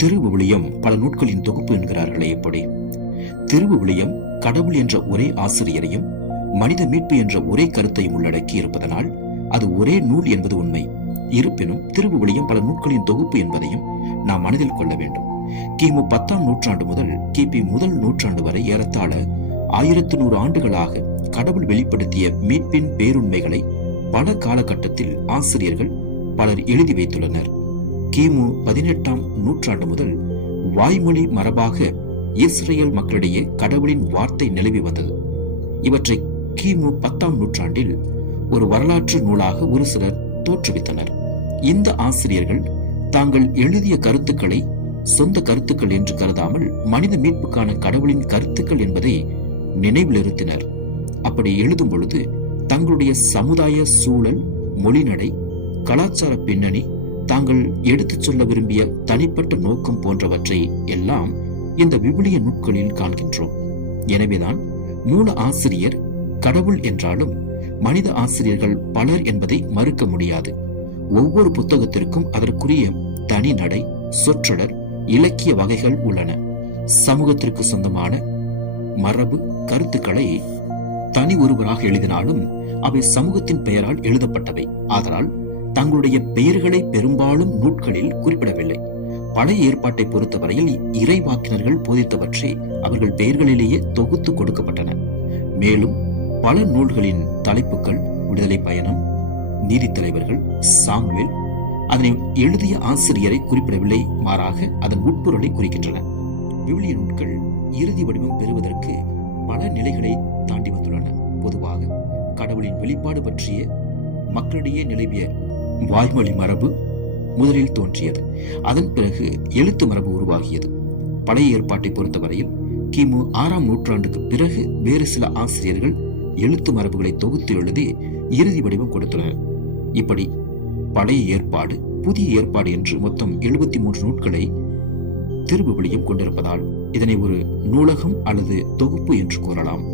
திருவிவிலியம் பல நூட்களின் தொகுப்பு என்கிறார்களே எப்படி? திருவிவிலியம் கடவுள் என்ற ஒரே ஆசிரியரையும் மனித மீட்பு என்ற ஒரே கருத்தையும் உள்ளடக்கி இருப்பதனால் அது ஒரே நூல் என்பது உண்மை. இருப்பினும் திருவிவிலியம் பல நூட்களின் தொகுப்பு என்பதையும் நாம் மனதில் கொள்ள வேண்டும். கிமு 10ஆம் நூற்றாண்டு முதல் கிபி முதல் நூற்றாண்டு வரை ஏறத்தாழ 1100 ஆண்டுகளாக கடவுள் வெளிப்படுத்திய மீட்பின் பேருண்மைகளை பல காலகட்டத்தில் ஆசிரியர்கள் பலர் எழுதி வைத்துள்ளனர். கிமு 18ஆம் நூற்றாண்டு முதல் வாய்மொழி மரபாக இஸ்ரேல் மக்களிடையே கடவுளின் வார்த்தை நிலவி வந்தது. இவற்றை கிமு 10ஆம் நூற்றாண்டில் ஒரு வரலாற்று நூலாக ஒரு சிலர் தோற்றுவித்தனர். இந்த ஆசிரியர்கள் தாங்கள் எழுதிய கருத்துக்களை சொந்த கருத்துக்கள் என்று கருதாமல் மனித மீட்புக்கான கடவுளின் கருத்துக்கள் என்பதை நினைவிலிருத்தினர். அப்படி எழுதும் பொழுது தங்களுடைய சமுதாய சூழல், மொழிநடை, கலாச்சார பின்னணி, தாங்கள் எடுத்துச் சொல்ல விரும்பிய தனிப்பட்ட நோக்கம் போன்றவற்றை எல்லாம் இந்த விவிலிய நூட்களில் காண்கின்றோம். எனவேதான் மூல ஆசிரியர் கடவுள் என்றாலும் மனித ஆசிரியர்கள் பலர் என்பதை மறுக்க முடியாது. ஒவ்வொரு புத்தகத்திற்கும் அதற்குரிய தனி நடை, சொற்றொடர், இலக்கிய வகைகள் உள்ளன. சமூகத்திற்கு சொந்தமான மரபு கருத்துக்களை தனி ஒருவராக எழுதினாலும் அவை சமூகத்தின் பெயரால் எழுதப்பட்டவை. ஆதலால் தங்களுடைய பெயர்களை பெரும்பாலும் நூட்களில் குறிப்பிடவில்லை. பழைய ஏற்பாட்டை பொறுத்தவரையில் இறைவாக்கினர்கள் போதித்தவற்றை அவர்கள் பெயர்களிலேயே தொகுத்து கொடுக்கப்பட்டன. மேலும் பல நூல்களின் தலைப்புகள் விடுதலை பயணம், நீதி தலைவர்கள், சாமுவேல் அதனை எழுதிய ஆசிரியரை குறிப்பிடவில்லை, மாறாக அதன் உட்பொருளை குறிக்கின்றன. விவிலிய நூட்கள் இறுதி வடிவம் பெறுவதற்கு பல நிலைகளை தாண்டி வந்துள்ளன. பொதுவாக கடவுளின் வெளிப்பாடு பற்றிய மக்களிடையே நிலவிய வாய்மொழி மரபு முதலில் தோன்றியது. அதன் பிறகு எழுத்து மரபு உருவாகியது. பழைய ஏற்பாட்டை பொறுத்தவரையில் கிமு 6ஆம் நூற்றாண்டுக்கு பிறகு வேறு சில ஆசிரியர்கள் எழுத்து மரபுகளை தொகுத்து எழுதி இறுதி வடிவம் கொடுத்துள்ளனர். இப்படி பழைய ஏற்பாடு, புதிய ஏற்பாடு என்று மொத்தம் 73 நூட்களை திருவிவிலியம் கொண்டிருப்பதால் இதனை ஒரு நூலகம் அல்லது தொகுப்பு என்று கூறலாம்.